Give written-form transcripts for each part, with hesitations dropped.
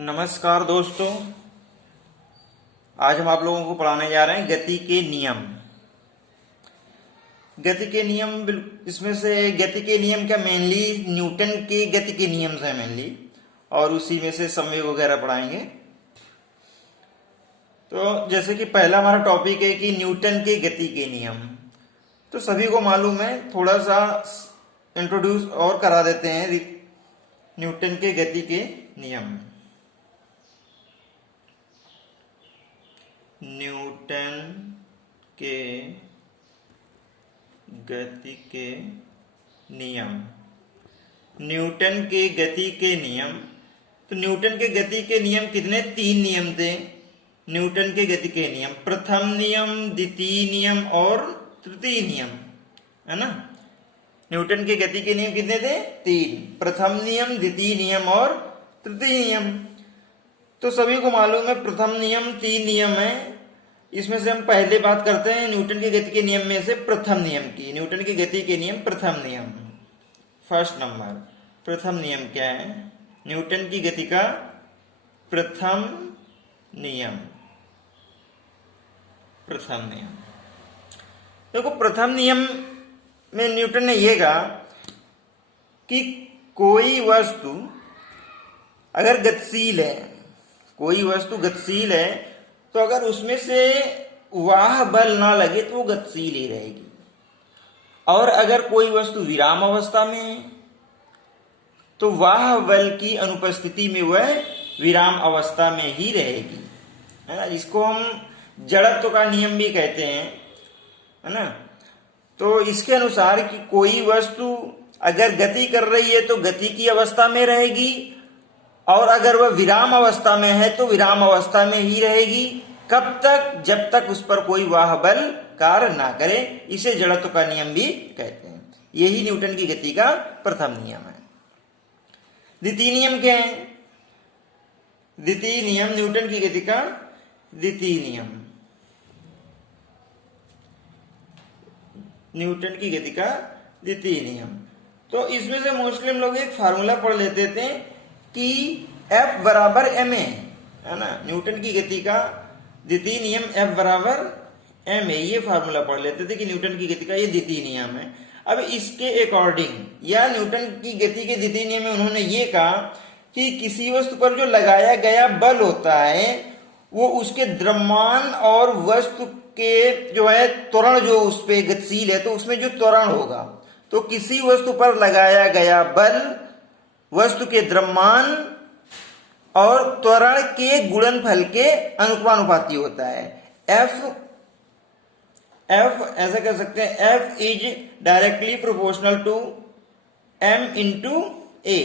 नमस्कार दोस्तों, आज हम आप लोगों को पढ़ाने जा रहे हैं गति के नियम। गति के नियम इसमें से गति के नियम क्या मेनली न्यूटन के गति के नियम से मेनली, और उसी में से संवेग वगैरह पढ़ाएंगे। तो जैसे कि पहला हमारा टॉपिक है कि न्यूटन के गति के नियम। तो सभी को मालूम है, थोड़ा सा इंट्रोड्यूस और करा देते हैं न्यूटन के गति के नियम। न्यूटन के गति के नियम। न्यूटन के गति के नियम। तो न्यूटन के गति के नियम कितने? 3 नियम थे न्यूटन के गति के नियम। प्रथम नियम, द्वितीय नियम और तृतीय नियम, है ना। न्यूटन के गति के नियम कितने थे? 3। प्रथम नियम, द्वितीय नियम और तृतीय नियम। तो सभी को मालूम है प्रथम नियम 3 नियम है। इसमें से हम पहले बात करते हैं न्यूटन के गति के नियम में से प्रथम नियम की। न्यूटन के गति के नियम प्रथम नियम, फर्स्ट नंबर। प्रथम नियम क्या है? न्यूटन की गति का प्रथम नियम। प्रथम नियम देखो, प्रथम नियम में न्यूटन ने यह कहा कि कोई वस्तु अगर गतिशील है, कोई वस्तु गतिशील है, तो अगर उसमें से वाह बल ना लगे तो वो गतिशील ही रहेगी। और अगर कोई वस्तु विराम अवस्था में है तो वाह बल की अनुपस्थिति में वह विराम अवस्था में ही रहेगी, है ना। इसको हम जड़त्व का नियम भी कहते हैं, है ना। तो इसके अनुसार कि कोई वस्तु अगर गति कर रही है तो गति की अवस्था में रहेगी, और अगर वह विराम अवस्था में है तो विराम अवस्था में ही रहेगी। कब तक? जब तक उस पर कोई वाह बल कार्य ना करे। इसे जड़त्व का नियम भी कहते हैं। यही न्यूटन की गति का प्रथम नियम है। द्वितीय नियम क्या है? द्वितीय नियम न्यूटन की गति का द्वितीय नियम। न्यूटन की गति का द्वितीय नियम। तो इसमें से मोस्टली हम लोग एक फार्मूला पढ़ लेते थे कि F बराबर ma, है ना। न्यूटन की गति का द्वितीय नियम F बराबर ma, ये फार्मूला पढ़ लेते थे कि न्यूटन की गति का ये द्वितीय नियम है। अब इसके अकॉर्डिंग या न्यूटन की गति के द्वितीय नियम में उन्होंने ये कहा कि किसी वस्तु पर जो लगाया गया बल होता है वो उसके द्रव्यमान और वस्तु के जो है त्वरण, जो उस पे गतिशील है तो उसमें जो त्वरण होगा, तो किसी वस्तु पर लगाया गया बल वस्तु के द्रव्यमान और त्वरण के गुणनफल के अनुपानुपाती होता है। F ऐसा कह सकते हैं, F is directly proportional to m into a।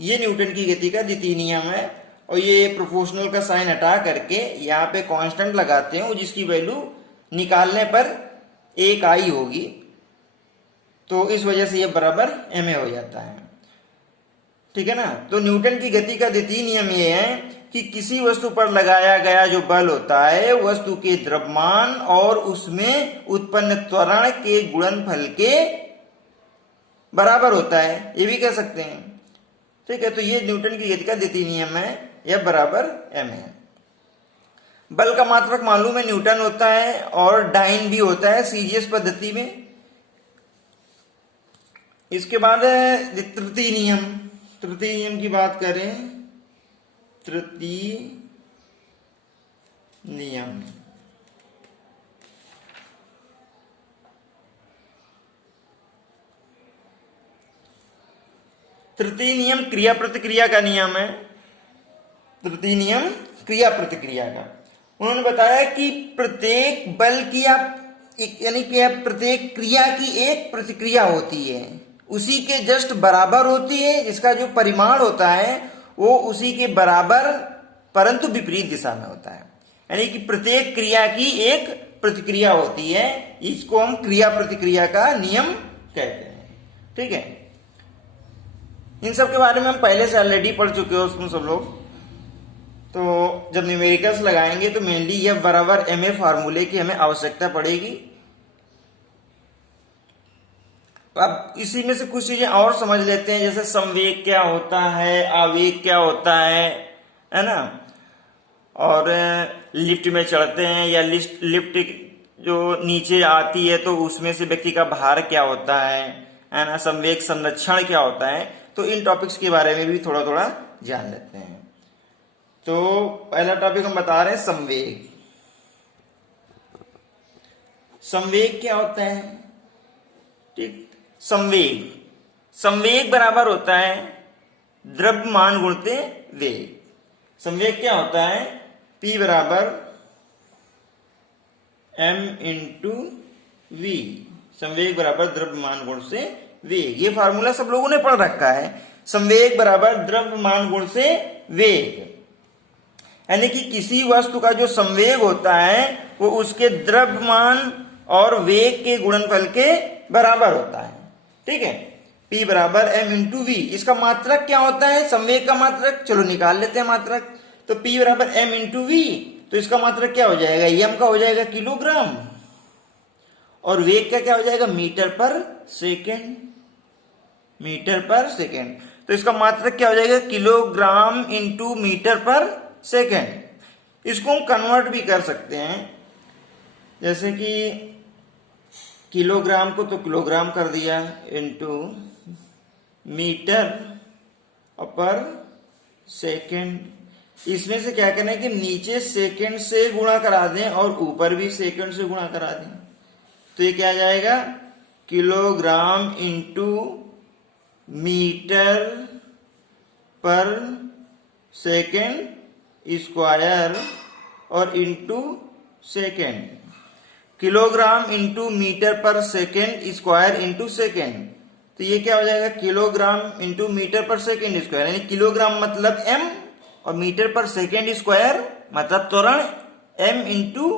ये न्यूटन की गति का द्वितीय नियम है। और ये प्रोपोर्शनल का साइन हटा करके यहाँ पे कांस्टेंट लगाते हैं, जिसकी वैल्यू निकालने पर 1 आई होगी, तो इस वजह से ये बराबर ma हो जाता है। ठीक है ना। तो न्यूटन की गति का द्वितीय नियम ये है कि किसी वस्तु पर लगाया गया जो बल होता है वस्तु के द्रव्यमान और उसमें उत्पन्न त्वरण के गुणनफल के बराबर होता है, ये भी कह सकते हैं। ठीक है। तो ये न्यूटन की गति का द्वितीय नियम है, यह बराबर m है। बल का मात्रक मालूम है, न्यूटन होता है और डाइन भी होता है सीरीज पद्धति में। इसके बाद है तृतीय नियम। तृतीय नियम की बात करें, तृतीय नियम। तृतीय नियम क्रिया प्रतिक्रिया का नियम है। तृतीय नियम क्रिया प्रतिक्रिया का। उन्होंने बताया कि प्रत्येक बल की यानी कि प्रत्येक क्रिया की एक प्रतिक्रिया होती है, उसी के जस्ट बराबर होती है। जिसका जो परिमाण होता है वो उसी के बराबर परंतु विपरीत दिशा में होता है। यानी कि प्रत्येक क्रिया की एक प्रतिक्रिया होती है। इसको हम क्रिया प्रतिक्रिया का नियम कहते हैं। ठीक है। इन सब के बारे में हम पहले से ऑलरेडी पढ़ चुके हो उसमें सब लोग। तो जब न्यूमेरिकल्स लगाएंगे तो मेनली यह बराबर ma फार्मूले की हमें आवश्यकता पड़ेगी। अब इसी में से कुछ चीजें और समझ लेते हैं, जैसे संवेग क्या होता है, आवेग क्या होता है ना। और लिफ्ट में चढ़ते हैं या लिफ्ट जो नीचे आती है तो उसमें से व्यक्ति का भार क्या होता है ना, संवेग संरक्षण क्या होता है, तो इन टॉपिक्स के बारे में भी थोड़ा थोड़ा जान लेते हैं। तो पहला टॉपिक हम बता रहे हैं संवेग। संवेग क्या होता है? ठीक, संवेग बराबर होता है द्रव्यमान गुणित वेग। संवेग क्या होता है? P बराबर m इंटू वी। संवेग बराबर द्रव्यमान गुण से वेग। ये फार्मूला सब लोगों ने पढ़ रखा है। संवेग बराबर द्रव्यमान गुण से वेग, यानी कि किसी वस्तु का जो संवेग होता है वो उसके द्रव्यमान और वेग के गुणनफल के बराबर होता है। ठीक है, P बराबर m इंटू वी। इसका मात्रक क्या होता है? संवेग का मात्रक, चलो निकाल लेते हैं मात्रक। तो P बराबर m इंटू वी, तो इसका मात्रक क्या हो जाएगा? m का हो जाएगा किलोग्राम, और वेग का क्या हो जाएगा? Metre per second. Metre per second, तो इसका मात्रक क्या हो जाएगा? Kilogram into metre per second. इसको हम कन्वर्ट भी कर सकते हैं, जैसे कि किलोग्राम को तो किलोग्राम कर दिया इंटू मीटर पर सेकेंड। इसमें से क्या करना है कि नीचे सेकेंड से गुणा करा दें और ऊपर भी सेकेंड से गुणा करा दें, तो ये क्या आ जाएगा? Kilogram into metre per second square और into second. Kilogram into metre per second square into second, तो ये क्या हो जाएगा? Kilogram into metre per second square, यानी किलोग्राम मतलब m और मीटर पर सेकेंड स्क्वायर मतलब त्वरण m इंटू,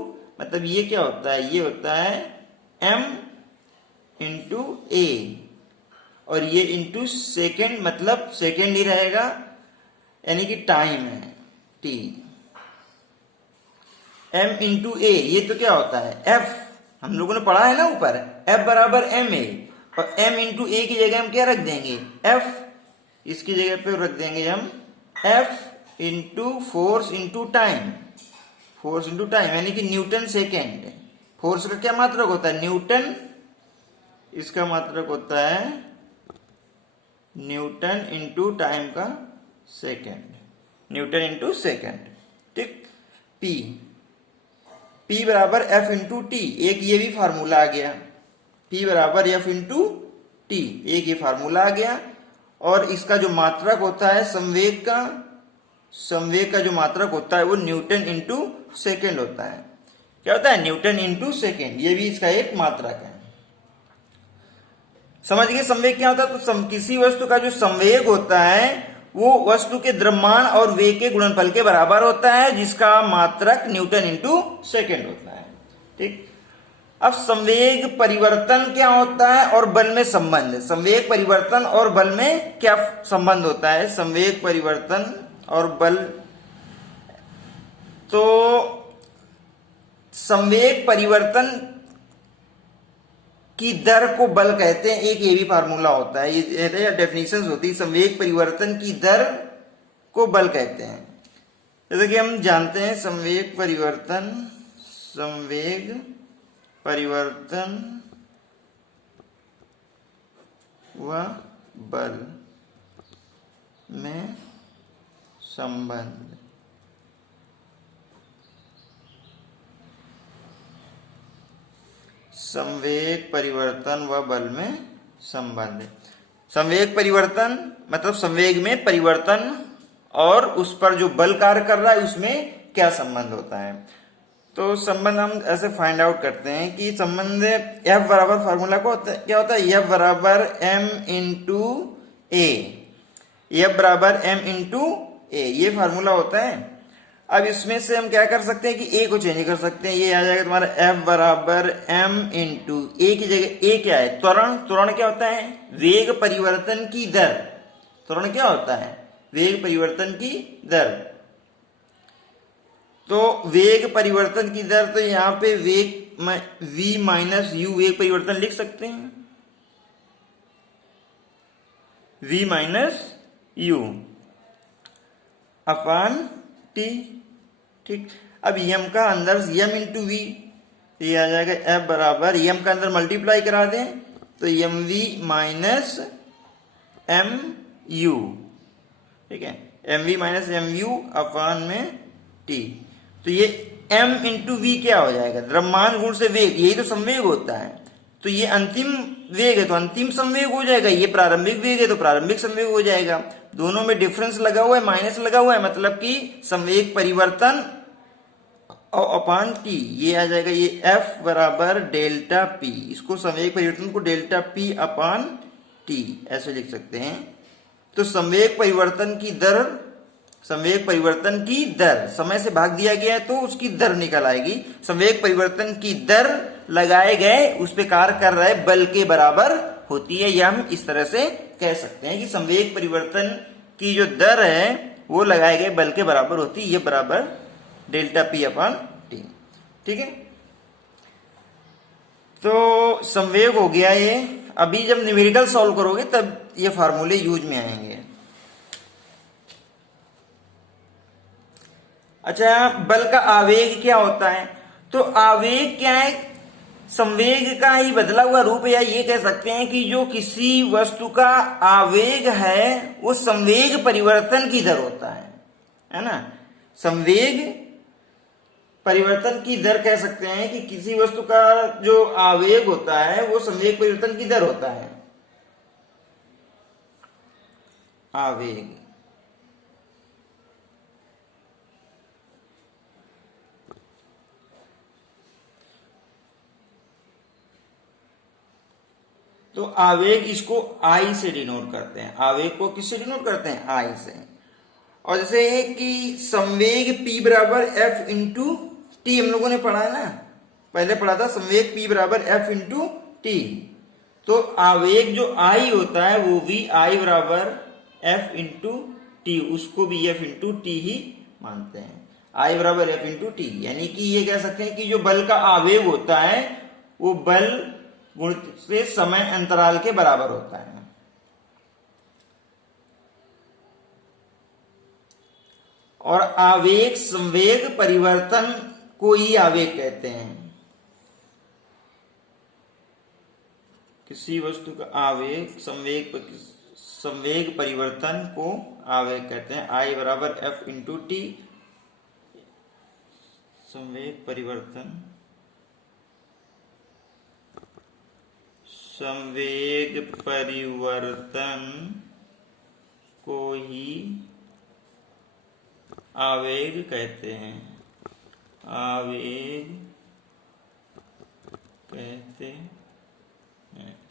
मतलब ये क्या होता है? ये होता है m इंटू a, और ये इंटू सेकेंड मतलब सेकेंड ही रहेगा, यानी कि टाइम है t। m इंटू a, ये तो क्या होता है? f। हम लोगों ने पढ़ा है ना ऊपर, f बराबर m a, और m इंटू a की जगह हम क्या रख देंगे? f। इसकी जगह पे रख देंगे हम f into force into time. Force into time यानी कि न्यूटन सेकेंड। फोर्स का क्या मात्रक होता है? न्यूटन। इसका मात्रक होता है न्यूटन इंटू टाइम का सेकेंड, न्यूटन इंटू सेकेंड। ठीक, P बराबर F इंटू टी। एक ये भी फार्मूला आ गया, P बराबर F इंटू टी, एक ये फार्मूला आ गया। और इसका जो मात्रक होता है संवेग का जो मात्रक होता है वो न्यूटन इंटू सेकेंड होता है। क्या होता है? न्यूटन इंटू सेकेंड, ये भी इसका एक मात्रक है। समझ गए संवेग क्या होता है? तो किसी वस्तु का जो संवेग होता है वो वस्तु के द्रव्यमान और वेग के गुणनफल के बराबर होता है, जिसका मात्रक न्यूटन इंटू सेकेंड होता है। ठीक, अब संवेग परिवर्तन क्या होता है और बल में संबंध। संवेग परिवर्तन और बल में क्या संबंध होता है? संवेग परिवर्तन और बल, तो संवेग परिवर्तन की दर को बल कहते हैं। एक ये भी फार्मूला होता है, ये डेफिनेशंस होती है। संवेग परिवर्तन की दर को बल कहते हैं। जैसे कि हम जानते हैं संवेग परिवर्तन व बल में संबंध। संवेग परिवर्तन व बल में संबंध। संवेग परिवर्तन मतलब संवेग में परिवर्तन और उस पर जो बल कार्य कर रहा है उसमें क्या संबंध होता है। तो संबंध हम ऐसे फाइंड आउट करते हैं कि संबंध F बराबर फार्मूला को क्या होता है? F बराबर m इंटू ए। F बराबर m इंटू ए, ये फार्मूला होता है। अब इसमें से हम क्या कर सकते हैं कि a को चेंज कर सकते हैं। ये आ जाएगा तुम्हारा F बराबर m इंटू ए की जगह a क्या है? त्वरण। त्वरण क्या होता है? वेग परिवर्तन की दर। त्वरण क्या होता है? वेग परिवर्तन की दर। तो वेग परिवर्तन की दर, तो यहां पे वेग v माइनस u वेग परिवर्तन लिख सकते हैं, v माइनस u अपान टी। ठीक, अब यम का अंदर यम इंटू वी, ये आ जाएगा एफ बराबर यम का अंदर मल्टीप्लाई करा दें तो m v minus m u. ठीक है, m v minus m u upon में टी। तो ये एम इंटू वी क्या हो जाएगा, द्रव्यमान गुण से वेग, यही तो संवेग होता है। तो ये अंतिम वेग है तो अंतिम संवेग हो जाएगा, ये प्रारंभिक वेग है तो प्रारंभिक संवेग हो जाएगा। दोनों में डिफरेंस लगा हुआ है, माइनस लगा हुआ है, मतलब कि संवेग परिवर्तन और अपान टी, ये आ जाएगा ये एफ बराबर डेल्टा पी। इसको संवेग परिवर्तन को डेल्टा पी अपान टी ऐसे लिख सकते हैं। तो संवेग परिवर्तन की दर, संवेग परिवर्तन की दर समय से भाग दिया गया है तो उसकी दर निकल आएगी। संवेग परिवर्तन की दर लगाए गए उस पे कार्य कर रहे बल के बराबर होती है, या हम इस तरह से कह सकते हैं कि संवेग परिवर्तन की जो दर है वो लगाए गए बल के बराबर होती है, ये बराबर डेल्टा पी अपान टी। ठीक है, तो संवेग हो गया ये। अभी जब न्यूमेरिकल सॉल्व करोगे तब ये फार्मूले यूज में आएंगे। अच्छा, बल का आवेग क्या होता है, तो आवेग क्या है, संवेग का ही बदला हुआ रूप, या ये कह सकते हैं कि जो किसी वस्तु का आवेग है वो संवेग परिवर्तन की दर होता है ना। संवेग परिवर्तन की दर कह सकते हैं कि किसी वस्तु का जो आवेग होता है वो संवेग परिवर्तन की दर होता है। आवेग, तो आवेग इसको आई से डिनोट करते हैं। आवेग को किससे डिनोट करते हैं, आई से। और जैसे कि संवेग P बराबर F इंटू टी हम लोगों ने पढ़ा है ना, पहले पढ़ा था संवेग P बराबर F इंटू टी। तो आवेग जो I होता है वो भी I बराबर F इंटू टी, उसको भी F इंटू टी ही मानते हैं। I बराबर F इंटू टी, यानी कि ये कह सकते हैं कि जो बल का आवेग होता है वो बल गुण से समय अंतराल के बराबर होता है। और आवेग संवेग परिवर्तन को ही आवेग कहते हैं। किसी वस्तु का आवेग संवेग परिवर्तन को आवेग कहते हैं। आई बराबर एफ इंटू टी, संवेग परिवर्तन, संवेग परिवर्तन को ही आवेग कहते हैं। आवेग कहते हैं,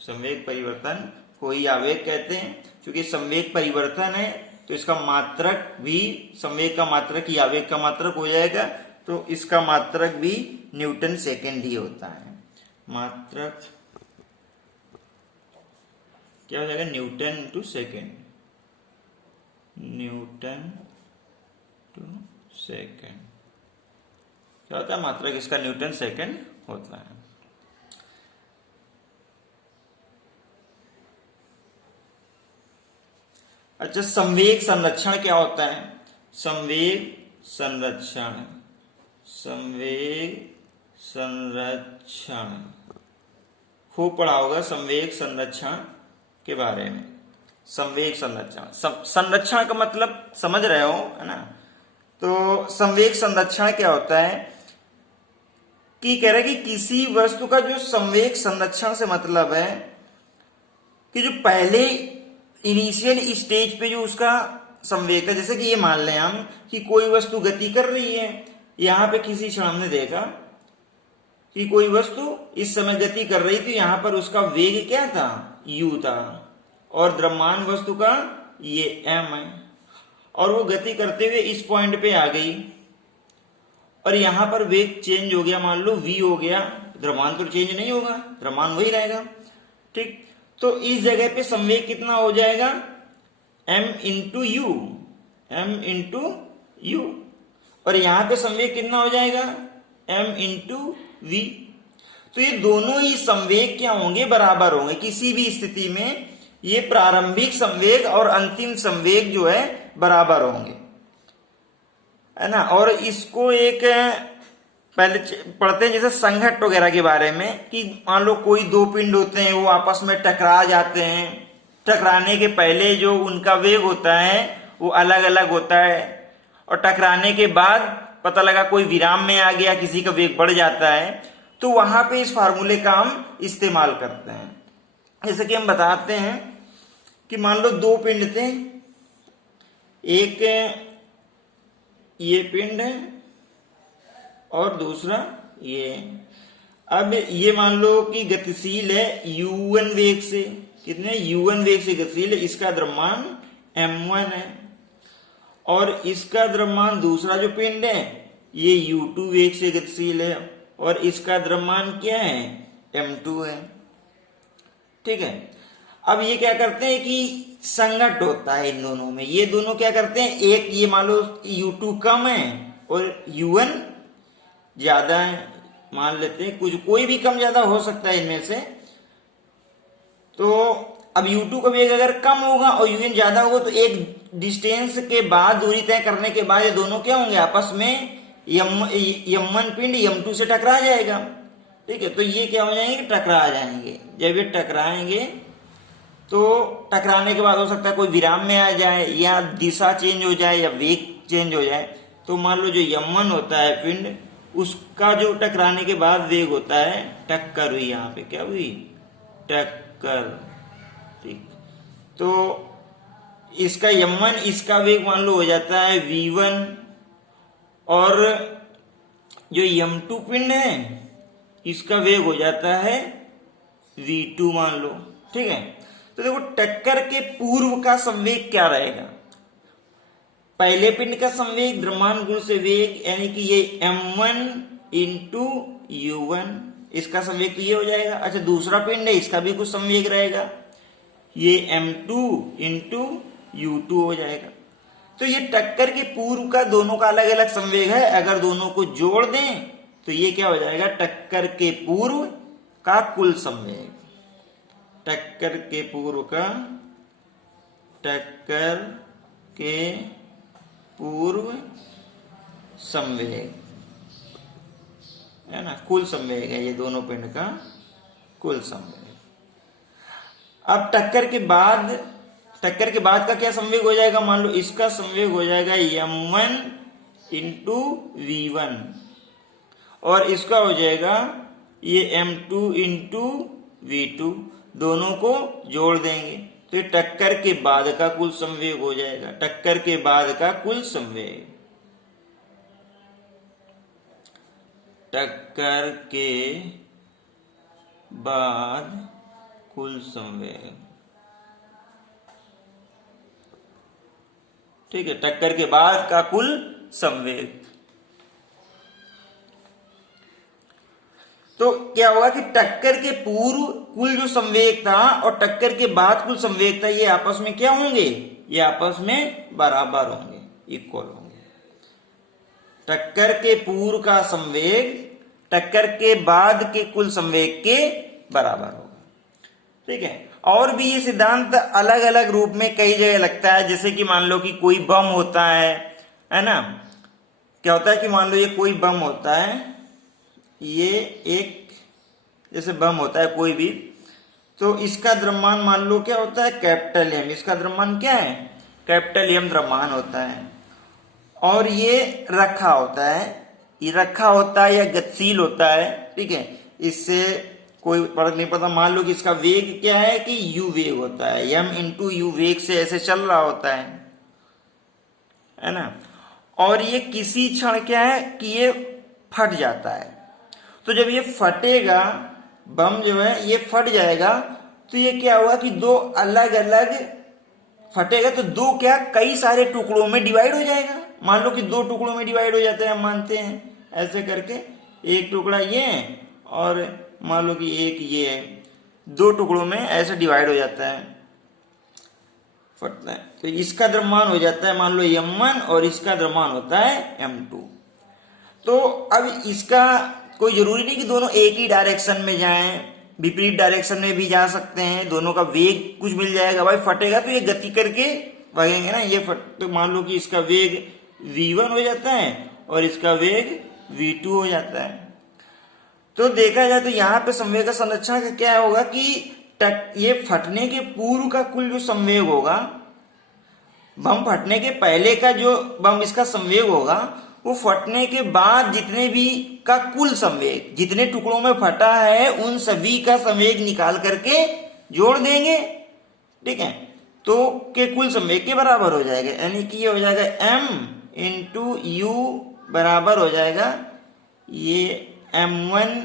संवेग परिवर्तन को ही आवेग कहते हैं। क्योंकि संवेग परिवर्तन है तो इसका मात्रक भी, संवेग का मात्रक ही आवेग का मात्रक हो जाएगा, तो इसका मात्रक भी न्यूटन सेकेंड ही होता है। मात्रक क्या हो जाएगा, Newton into second, Newton to second क्या होता है, मात्रक इसका न्यूटन सेकेंड होता है। अच्छा, संवेग संरक्षण क्या होता है, संवेग संरक्षण, संवेग संरक्षण खूब पढ़ा होगा संवेग संरक्षण के बारे में। संवेग संरक्षण, संरक्षण का मतलब समझ रहे हो है ना। तो संवेग संरक्षण क्या होता है कि कह रहे कि किसी वस्तु का जो संवेग संरक्षण से मतलब है कि जो पहले इनिशियल स्टेज पे जो उसका संवेग है, जैसे कि ये मान लें हम कि कोई वस्तु गति कर रही है, यहां पे किसी क्षण हमने देखा कि कोई वस्तु इस समय गति कर रही थी, यहां पर उसका वेग क्या था, u था, और द्रव्यमान वस्तु का ये m है, और वो गति करते हुए इस पॉइंट पे आ गई और यहां पर वेग चेंज हो गया, मान लो v हो गया, द्रव्यमान तो चेंज नहीं होगा, द्रव्यमान वही रहेगा। ठीक, तो इस जगह पे संवेग कितना हो जाएगा, m into you, m into you, और यहां पे संवेग कितना हो जाएगा, m इंटू वी। तो ये दोनों ही संवेग क्या होंगे, बराबर होंगे। किसी भी स्थिति में ये प्रारंभिक संवेग और अंतिम संवेग जो है बराबर होंगे। है ना। और इसको एक पहले पढ़ते हैं जैसे संघट्ट वगैरह के बारे में, कि मान लो कोई दो पिंड होते हैं, वो आपस में टकरा जाते हैं। टकराने के पहले जो उनका वेग होता है वो अलग अलग होता है, और टकराने के बाद पता लगा कोई विराम में आ गया, किसी का वेग बढ़ जाता है, तो वहां पे इस फार्मूले का हम इस्तेमाल करते हैं। जैसे कि हम बताते हैं कि मान लो दो पिंड थे, एक ये पिंड है और दूसरा ये। अब ये मान लो कि गतिशील है u1 वेग से, कितने u1 वेग से गतिशील है, इसका द्रव्यमान m1 है, और इसका द्रव्यमान दूसरा जो पिंड है ये u2 वेग से गतिशील है, और इसका द्रव्यमान क्या है, m2 है। ठीक है। अब ये क्या करते हैं कि संघट्ट होता है इन दोनों में, ये दोनों क्या करते हैं, एक ये मान लो u2 कम है और u1 ज्यादा है, मान लेते हैं, कुछ कोई भी कम ज्यादा हो सकता है इनमें से। तो अब u2 का वेग अगर कम होगा और u1 ज्यादा होगा, तो एक डिस्टेंस के बाद, दूरी तय करने के बाद, ये दोनों क्या होंगे, आपस में m1 पिंड m2 से टकरा जाएगा। ठीक है। तो ये क्या हो जाएंगे, टकरा जाएंगे। जब ये टकराएंगे तो टकराने के बाद हो सकता है कोई विराम में आ जाए, या दिशा चेंज हो जाए, या वेग चेंज हो जाए। तो मान लो जो m1 होता है पिंड, उसका जो टकराने के बाद वेग होता है, टक्कर हुई, यहाँ पे क्या हुई, टक्कर। ठीक। तो इसका m1, इसका वेग मान लो हो जाता है v1, और जो m2 पिंड है इसका वेग हो जाता है v2 मान लो। ठीक है। तो देखो टक्कर के पूर्व का संवेग क्या रहेगा, पहले पिंड का संवेग द्रव्यमान गुण से वेग, यानी कि ये m1 इंटू u1, इसका संवेग तो ये हो जाएगा। अच्छा, दूसरा पिंड है, इसका भी कुछ संवेग रहेगा, ये m2 इंटू u2 हो जाएगा। तो ये टक्कर के पूर्व का दोनों का अलग अलग संवेग है, अगर दोनों को जोड़ दें तो ये क्या हो जाएगा, टक्कर के पूर्व का कुल संवेग। टक्कर के पूर्व का, टक्कर के पूर्व संवेग है ना, कुल संवेग है ये दोनों पिंड का कुल संवेग। अब टक्कर के बाद का क्या संवेग हो जाएगा, मान लो इसका संवेग हो जाएगा m1 इंटू v1, और इसका हो जाएगा ये m2 इंटू v2, दोनों को जोड़ देंगे तो ये टक्कर के बाद का कुल संवेग हो जाएगा। टक्कर के बाद का कुल संवेग, टक्कर के बाद कुल संवेग। ठीक है, टक्कर के बाद का कुल संवेग। तो क्या होगा कि टक्कर के पूर्व कुल जो संवेग था और टक्कर के बाद कुल संवेग था, ये आपस में क्या होंगे, ये आपस में बराबर होंगे, इक्वल होंगे। टक्कर के पूर्व का संवेग टक्कर के बाद के कुल संवेग के बराबर होगा। ठीक है। और भी ये सिद्धांत अलग अलग रूप में कई जगह लगता है, जैसे कि मान लो कि कोई बम होता है ना। क्या होता है कि मान लो ये कोई बम होता है, ये एक जैसे बम होता है कोई भी, तो इसका द्रव्यमान मान लो क्या होता है, कैपिटल एम। इसका द्रव्यमान क्या है, कैपिटल एम द्रव्यमान होता है, और ये रखा होता है, ये रखा होता है या गतिशील होता है। ठीक है, इससे कोई फर्क नहीं पड़ता। मान लो कि इसका वेग क्या है कि u वेग होता है, m इंटू यू वेग से ऐसे चल रहा होता है ना। और ये किसी क्षण क्या है कि ये फट जाता है। तो जब ये फटेगा, बम जो है ये फट जाएगा, तो ये क्या हुआ कि दो अलग अलग फटेगा, तो दो क्या कई सारे टुकड़ों में डिवाइड हो जाएगा। मान लो कि दो टुकड़ों में डिवाइड हो जाते हैं, हम मानते हैं ऐसे करके, एक टुकड़ा ये है और मान लो कि एक ये है, दो टुकड़ों में ऐसे डिवाइड हो जाता है, फटता है। तो इसका द्रव्यमान हो जाता है मान लो m1 और इसका द्रव्यमान होता है m2। तो अब इसका कोई जरूरी नहीं कि दोनों एक ही डायरेक्शन में जाएं, विपरीत डायरेक्शन में भी जा सकते हैं, दोनों का वेग कुछ मिल जाएगा। भाई फटेगा तो ये गति करके भागेंगे ना, ये तो मान लो कि इसका वेग v1 हो जाता है और इसका वेग v2 हो जाता है। तो देखा जाए तो यहाँ पे संवेग का संरक्षण का क्या होगा कि ये फटने के पूर्व का कुल जो संवेग होगा, बम फटने के पहले का जो बम इसका संवेग होगा, वो फटने के बाद जितने भी का कुल संवेग, जितने टुकड़ों में फटा है उन सभी का संवेग निकाल करके जोड़ देंगे, ठीक है, तो के कुल संवेग के बराबर हो जाएगा। यानी कि ये हो जाएगा m इंटू यू बराबर हो जाएगा ये m1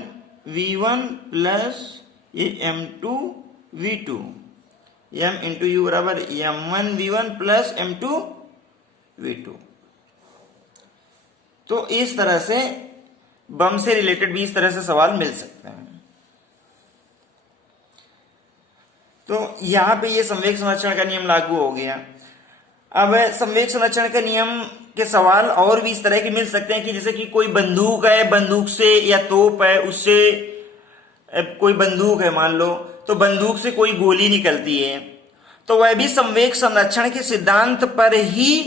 v1 प्लस ये m2 v2, m into you बराबर m1 v1 plus m2 v2। तो इस तरह से बम से रिलेटेड भी इस तरह से सवाल मिल सकते हैं। तो यहां पे ये संवेग संरक्षण का नियम लागू हो गया। अब संवेग संरक्षण का नियम के सवाल और भी इस तरह के मिल सकते हैं कि जैसे कि कोई बंदूक है, बंदूक से या तोप है, उससे कोई बंदूक है मान लो, तो बंदूक से कोई गोली निकलती है, तो वह भी संवेग संरक्षण के सिद्धांत पर ही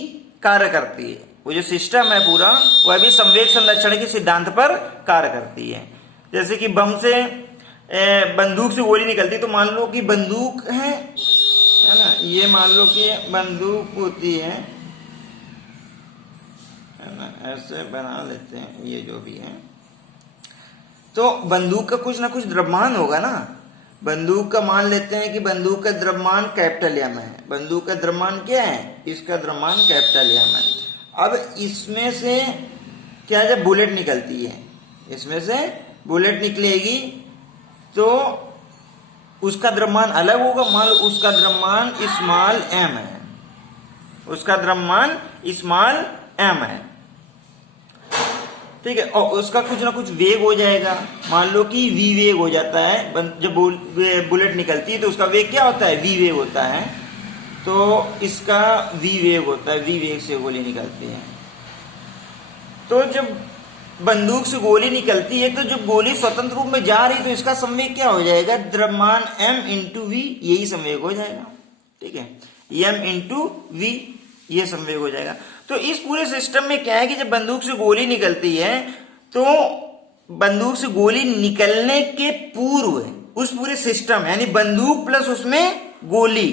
कार्य करती है। वो जो सिस्टम है पूरा, वह भी संवेग संरक्षण के सिद्धांत पर कार्य करती है। जैसे कि बम से बंदूक से गोली निकलती, तो मान लो कि बंदूक है ना, ये मान लो कि बंदूक होती है ना, ऐसे बना लेते हैं ये जो भी है, तो बंदूक का कुछ ना कुछ द्रव्यमान होगा ना। बंदूक का मान लेते हैं कि बंदूक का द्रव्यमान कैपिटल एम है। बंदूक का द्रव्यमान क्या है? इसका द्रव्यमान कैपिटल एम है। अब इसमें से क्या, जब बुलेट निकलती है, इसमें से बुलेट निकलेगी तो उसका द्रव्यमान अलग होगा। मान लो उसका द्रव्यमान स्मॉल एम है, उसका द्रव्यमान स्मॉल एम है, ठीक है, और उसका कुछ ना कुछ वेग हो जाएगा। मान लो कि v वेग हो जाता है, जब बुलेट निकलती है तो उसका वेग क्या होता है? v वेग होता है। तो इसका v वेग होता है, v वेग से गोली निकलती है। तो जब बंदूक से गोली निकलती है तो जब गोली स्वतंत्र रूप में जा रही है तो इसका संवेग क्या हो जाएगा? द्रव्यमान m इंटू वी, यही संवेग हो जाएगा, ठीक है, m इंटू वी ये संवेग हो जाएगा। तो इस पूरे सिस्टम में क्या है कि जब बंदूक से गोली निकलती है तो बंदूक से गोली निकलने के पूर्व उस पूरे सिस्टम, यानी बंदूक प्लस उसमें गोली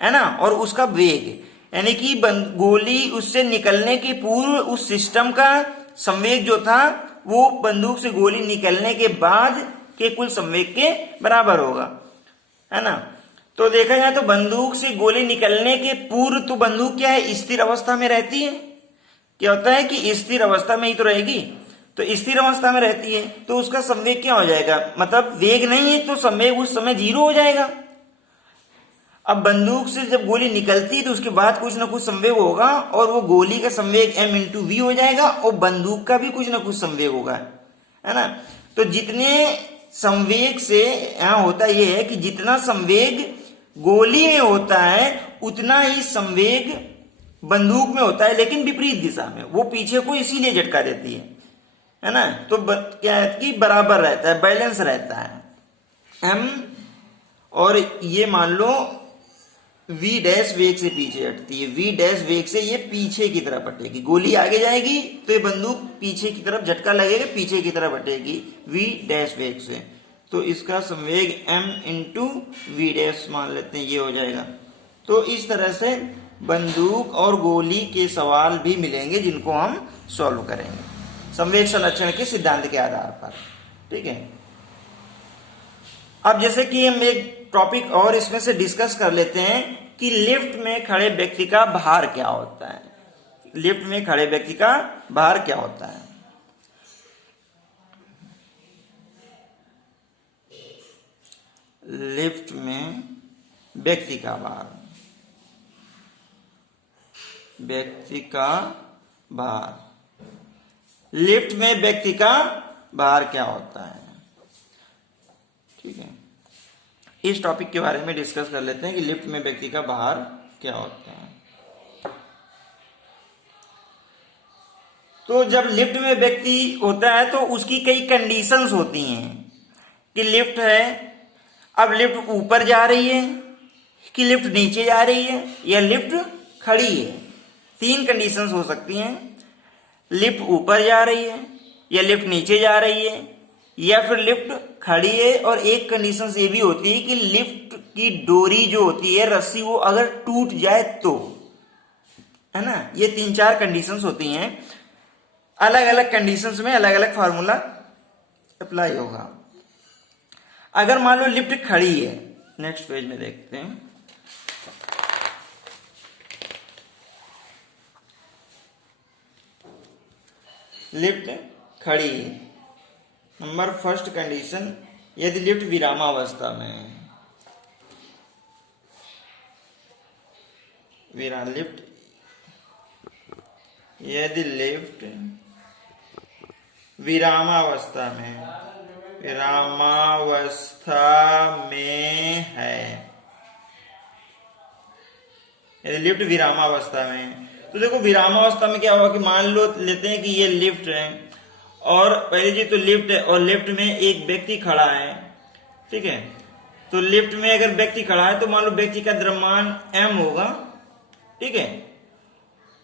है ना, और उसका वेग, यानी कि गोली उससे निकलने के पूर्व उस सिस्टम का संवेग जो था वो बंदूक से गोली निकलने के बाद के कुल संवेग के बराबर होगा, है ना। तो देखा जाए तो बंदूक से गोली निकलने के पूर्व तो बंदूक क्या है? स्थिर अवस्था में रहती है। क्या होता है कि स्थिर अवस्था में ही तो रहेगी, तो स्थिर अवस्था में रहती है तो उसका संवेग क्या हो जाएगा? मतलब वेग नहीं है तो संवेग उस समय 0 हो जाएगा। अब बंदूक से जब गोली निकलती है तो उसके बाद कुछ ना कुछ संवेग होगा और वो गोली का संवेग m इंटू वी हो जाएगा और बंदूक का भी कुछ ना कुछ संवेग होगा, है ना। तो जितने संवेग से यहां होता यह है कि जितना संवेग गोली में होता है उतना ही संवेग बंदूक में होता है, लेकिन विपरीत दिशा में। वो पीछे को इसीलिए झटका देती है ना। तो क्या है कि बराबर रहता है, बैलेंस रहता है m, और ये मान लो v डैश वेग से पीछे हटती है, v डैश वेग से ये पीछे की तरफ हटेगी। गोली आगे जाएगी तो ये बंदूक पीछे की तरफ झटका लगेगा, पीछे की तरफ हटेगी v डैश वेग से। तो इसका संवेग m इंटू वी डैश मान लेते हैं, ये हो जाएगा। तो इस तरह से बंदूक और गोली के सवाल भी मिलेंगे जिनको हम सॉल्व करेंगे संवेग संरक्षण के सिद्धांत के आधार पर, ठीक है। अब जैसे कि हम एक टॉपिक और इसमें से डिस्कस कर लेते हैं कि लिफ्ट में खड़े व्यक्ति का भार क्या होता है। लिफ्ट में खड़े व्यक्ति का भार क्या होता है? लिफ्ट में व्यक्ति का भार, व्यक्ति का भार, लिफ्ट में व्यक्ति का भार क्या होता है, ठीक है। इस टॉपिक के बारे में डिस्कस कर लेते हैं कि लिफ्ट में व्यक्ति का भार क्या होता है। तो जब लिफ्ट में व्यक्ति होता है तो उसकी कई कंडीशंस होती हैं कि लिफ्ट है, अब लिफ्ट ऊपर जा रही है कि लिफ्ट नीचे जा रही है या लिफ्ट खड़ी है। 3 कंडीशंस हो सकती हैं। लिफ्ट ऊपर जा रही है या लिफ्ट नीचे जा रही है या फिर लिफ्ट खड़ी है। और एक कंडीशन ये भी होती है कि लिफ्ट की डोरी जो होती है, रस्सी, वो अगर टूट जाए तो, है ना। ये 3-4 कंडीशंस होती हैं। अलग अलग कंडीशंस में अलग अलग फार्मूला अप्लाई होगा। अगर मान लो लिफ्ट खड़ी है, नेक्स्ट पेज में देखते हैं। लिफ्ट खड़ी है, नंबर फर्स्ट कंडीशन, यदि लिफ्ट विरामावस्था में है, यदि लिफ्ट विरामावस्था में है, यदि लिफ्ट विरामावस्था में है, तो देखो विरामावस्था में क्या होगा कि मान लो लेते हैं कि ये लिफ्ट है और पहली चीज तो लिफ्ट है और लिफ्ट में एक व्यक्ति खड़ा है, ठीक है। तो लिफ्ट में अगर व्यक्ति खड़ा है तो मान लो व्यक्ति का द्रव्यमान m होगा, ठीक है।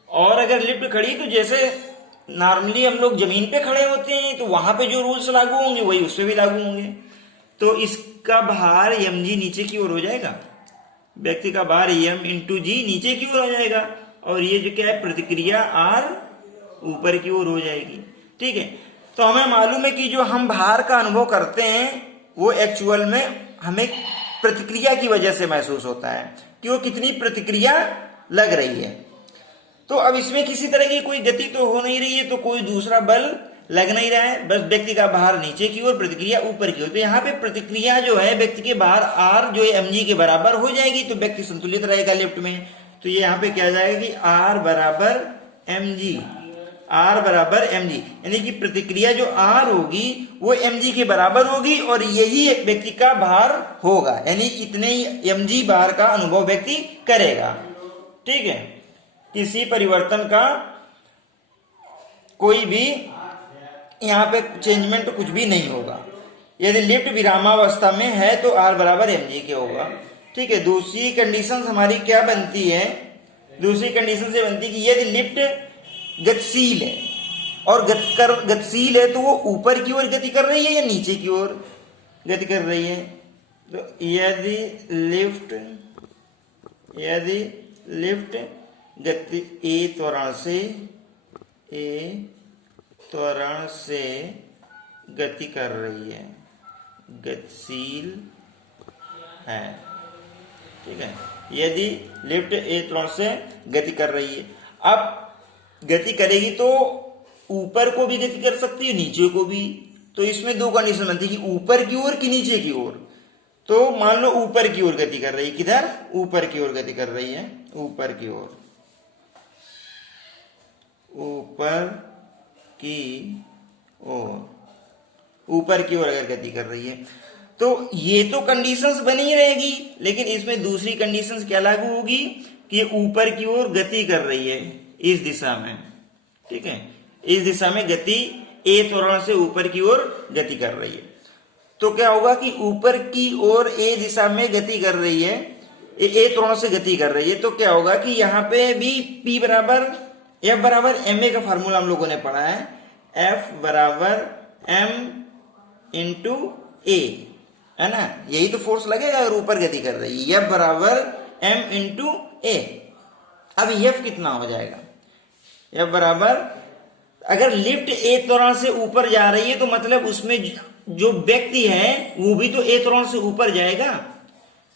और अगर लिफ्ट खड़ी तो जैसे नॉर्मली हम लोग जमीन पे खड़े होते हैं तो वहां पे जो रूल्स लागू होंगे वही उस पे भी लागू होंगे। तो इसका भार mg नीचे की ओर हो जाएगा, व्यक्ति का भार m इंटू जी नीचे की ओर हो जाएगा और ये जो क्या है प्रतिक्रिया r ऊपर की ओर हो जाएगी, ठीक है। तो हमें मालूम है कि जो हम भार का अनुभव करते हैं वो एक्चुअल में हमें प्रतिक्रिया की वजह से महसूस होता है कि वो कितनी प्रतिक्रिया लग रही है। तो अब इसमें किसी तरह की कोई गति तो हो नहीं रही है, तो कोई दूसरा बल लग नहीं रहा है, बस व्यक्ति का भार नीचे की ओर, प्रतिक्रिया ऊपर की ओर। तो यहाँ पे प्रतिक्रिया जो है व्यक्ति के भार r जो है mg के बराबर हो जाएगी, तो व्यक्ति संतुलित रहेगा लिफ्ट में। तो ये यहाँ पे क्या जाएगा कि r बराबर mg, यानी कि प्रतिक्रिया जो r होगी वो mg के बराबर होगी और यही व्यक्ति का भार होगा, यानी इतने ही mg भार का अनुभव व्यक्ति करेगा, ठीक है। किसी परिवर्तन का कोई भी यहाँ पे चेंजमेंट कुछ भी नहीं होगा। यदि लिफ्ट विरामावस्था में है तो r बराबर mg के होगा, ठीक है। दूसरी कंडीशन हमारी क्या बनती है, दूसरी कंडीशन से बनती है कि यदि लिफ्ट गतिशील है और गतिशील है तो वो ऊपर की ओर गति कर रही है या नीचे की ओर गति कर रही है। तो यदि लिफ्ट गति ए त्वरण से गति कर रही है, गतिशील है, ठीक है। यदि लिफ्ट ए त्वरण से गति कर रही है, अब गति करेगी तो ऊपर को भी गति कर सकती है, नीचे को भी। तो इसमें दो कंडीशन बनती है कि ऊपर की ओर कि नीचे की ओर। तो मान लो ऊपर की ओर गति कर रही है, किधर, ऊपर की ओर गति कर रही है, ऊपर की ओर, ऊपर की ओर अगर गति कर रही है तो ये तो कंडीशंस बनी रहेगी, लेकिन इसमें दूसरी कंडीशंस क्या लागू होगी कि ऊपर की ओर गति कर रही है इस दिशा में, ठीक है। इस दिशा में गति ए त्वरण से ऊपर की ओर गति कर रही है। तो क्या होगा कि ऊपर की ओर ए दिशा में गति कर रही है, ए त्वरण से गति कर रही है, तो क्या होगा कि यहाँ पे भी P बराबर F बराबर ma का फार्मूला हम लोगों ने पढ़ा है, F बराबर m इंटू ए, है ना। यही तो फोर्स लगेगा अगर ऊपर गति कर रही है, F बराबर m इंटू ए। अब F कितना हो जाएगा, F बराबर, अगर लिफ्ट ए त्वरण से ऊपर जा रही है तो मतलब उसमें जो व्यक्ति है वो भी तो ए त्वरण से ऊपर जाएगा।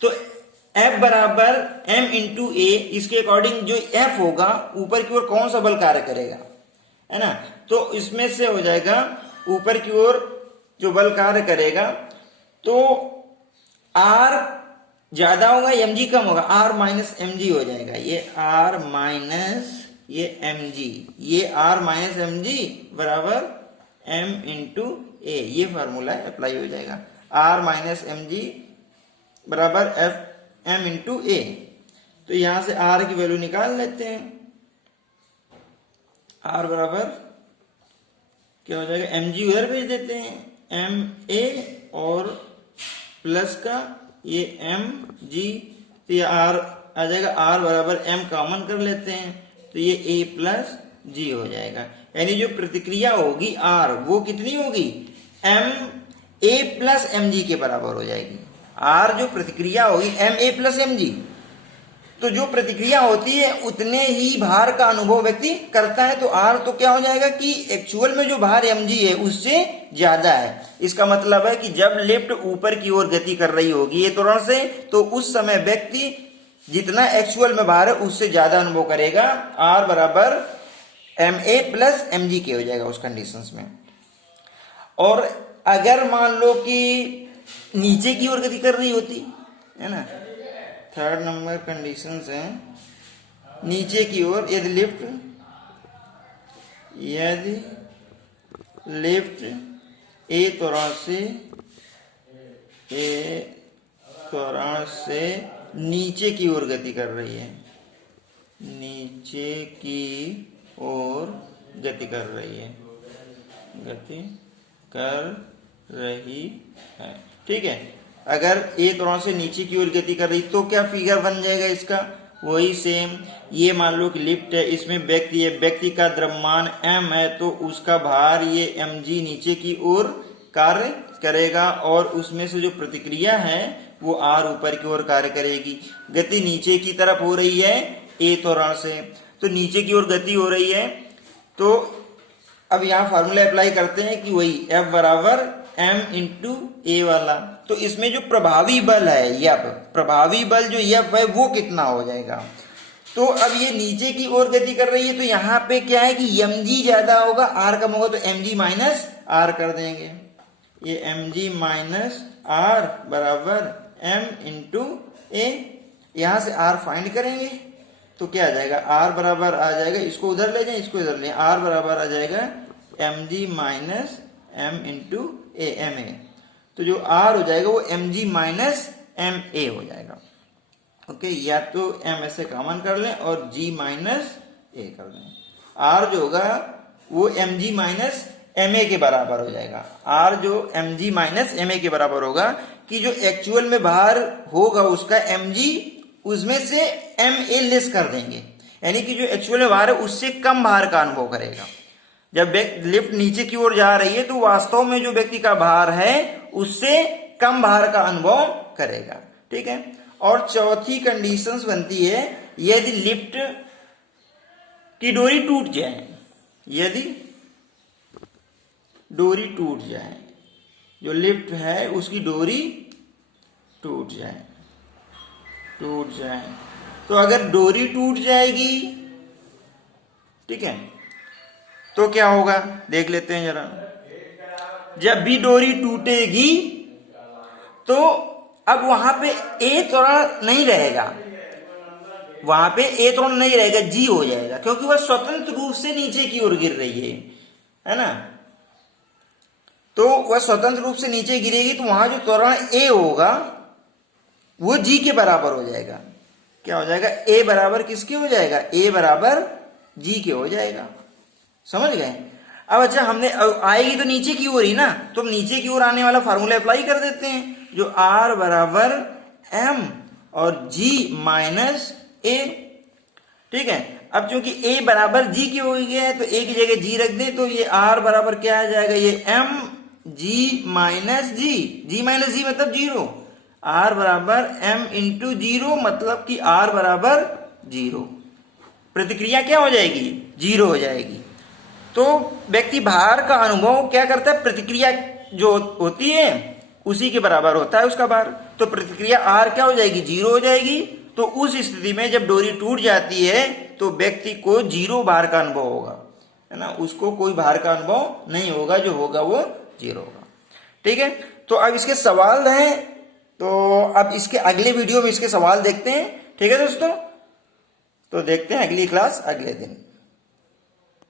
तो F बराबर m इंटू ए, इसके अकॉर्डिंग जो F होगा ऊपर की ओर कौन सा बल कार्य करेगा, है ना। तो इसमें से हो जाएगा ऊपर की ओर जो बल कार्य करेगा तो R ज्यादा होगा mg कम होगा, R माइनस mg हो जाएगा। ये R माइनस ये mg, ये R माइनस mg बराबर m इंटू ए, ये फार्मूला अप्लाई हो जाएगा। R माइनस mg बराबर m इंटू ए। तो यहां से R की वैल्यू निकाल लेते हैं। R बराबर क्या हो जाएगा, mg उधर भेज देते हैं, ma और प्लस का ये mg, तो ये R आ जाएगा। R बराबर m कॉमन कर लेते हैं तो ये a प्लस जी हो जाएगा। यानी जो प्रतिक्रिया होगी आर वो कितनी होगी, m a plus m g के बराबर हो जाएगी। आर जो प्रतिक्रिया होगी m a plus m g, तो जो प्रतिक्रिया होती है उतने ही भार का अनुभव व्यक्ति करता है। तो आर तो क्या हो जाएगा कि एक्चुअल में जो भार एम जी है उससे ज्यादा है। इसका मतलब है कि जब लिफ्ट ऊपर की ओर गति कर रही होगी ये त्वरण से, तो उस समय व्यक्ति जितना एक्चुअल में भार है उससे ज्यादा अनुभव करेगा। आर बराबर m a plus m g के हो जाएगा उस कंडीशंस में। और अगर मान लो कि नीचे की ओर गति कर रही होती है ना, थर्ड नंबर कंडीशंस है नीचे की ओर, यदि लिफ्ट ए त्वरण से नीचे की ओर गति कर रही है, नीचे की ओर गति कर रही है, ठीक है। अगर ए त्वरण से नीचे की ओर गति कर रही तो क्या फिगर बन जाएगा इसका, वही सेम। ये मान लो कि लिफ्ट है, इसमें व्यक्ति का द्रव्यमान m है, तो उसका भार ये mg नीचे की ओर कार्य करेगा और उसमें से जो प्रतिक्रिया है वो r ऊपर की ओर कार्य करेगी। गति नीचे की तरफ हो रही है ए त्वरण से, तो नीचे की ओर गति हो रही है। तो अब यहाँ फार्मूला अप्लाई करते हैं कि वही F बराबर m इंटू ए वाला। तो इसमें जो प्रभावी बल है F, प्रभावी बल जो F है वो कितना हो जाएगा। तो अब ये नीचे की ओर गति कर रही है, तो यहाँ पे क्या है कि mg ज्यादा होगा, r कम होगा, तो mg माइनस r कर देंगे। ये mg माइनस r बराबर m इंटू ए, यहाँ से r फाइंड करेंगे तो क्या आ जाएगा, r बराबर आ जाएगा, इसको उधर ले जाए, इसको इधर ले, r बराबर आ जाएगा mg minus m into a, m a. तो जो r हो जाएगा वो mg माइनस एम ए हो जाएगा। ओके, या तो m ऐसे कॉमन कर लें और g माइनस ए कर लें। r जो होगा वो mg माइनस एम ए के बराबर हो जाएगा। r जो mg माइनस एम ए के बराबर होगा कि जो एक्चुअल में भार होगा उसका mg, उसमें से एम ए लेस कर देंगे, यानी कि जो एक्चुअल में भार है उससे कम भार का अनुभव करेगा। जब लिफ्ट नीचे की ओर जा रही है तो वास्तव में जो व्यक्ति का भार है उससे कम भार का अनुभव करेगा। ठीक है। और चौथी कंडीशंस बनती है यदि लिफ्ट की डोरी टूट जाए, यदि डोरी टूट जाए, जो लिफ्ट है उसकी डोरी टूट जाए, तो अगर डोरी टूट जाएगी, ठीक है, तो क्या होगा देख लेते हैं जरा। जब भी डोरी टूटेगी तो अब वहां पे ए त्वरण नहीं रहेगा, वहां पे ए त्वरण नहीं रहेगा, जी हो जाएगा, क्योंकि वह स्वतंत्र रूप से नीचे की ओर गिर रही है ना। तो वह स्वतंत्र रूप से नीचे गिरेगी तो वहां जो त्वरण ए होगा वो जी के बराबर हो जाएगा। क्या हो जाएगा, ए बराबर किसके हो जाएगा, ए बराबर जी के हो जाएगा। समझ गए। अब अच्छा, हमने आएगी तो नीचे की ओर ही ना, तो हम नीचे की ओर आने वाला फार्मूला अप्लाई कर देते हैं, जो आर बराबर एम और जी माइनस ए। ठीक है। अब चूंकि ए बराबर जी की हो गया है तो ए की जगह जी रख दे, तो ये आर बराबर क्या आ जाएगा, ये एम जी माइनस जी, जी माइनस जी मतलब जीरो, आर बराबर एम इंटू जीरो, मतलब कि आर बराबर जीरो। प्रतिक्रिया क्या हो जाएगी, जीरो हो जाएगी। तो व्यक्ति भार का अनुभव क्या करता है, प्रतिक्रिया जो होती है उसी के बराबर होता है उसका भार। तो प्रतिक्रिया आर क्या हो जाएगी, जीरो हो जाएगी। तो उस स्थिति में जब डोरी टूट जाती है तो व्यक्ति को जीरो भार का अनुभव होगा, है ना, उसको कोई भार का अनुभव नहीं होगा, जो होगा वो जीरो होगा। ठीक है। तो अब इसके सवाल हैं, तो अब इसके अगले वीडियो में इसके सवाल देखते हैं। ठीक है दोस्तों, तो देखते हैं अगली क्लास अगले दिन।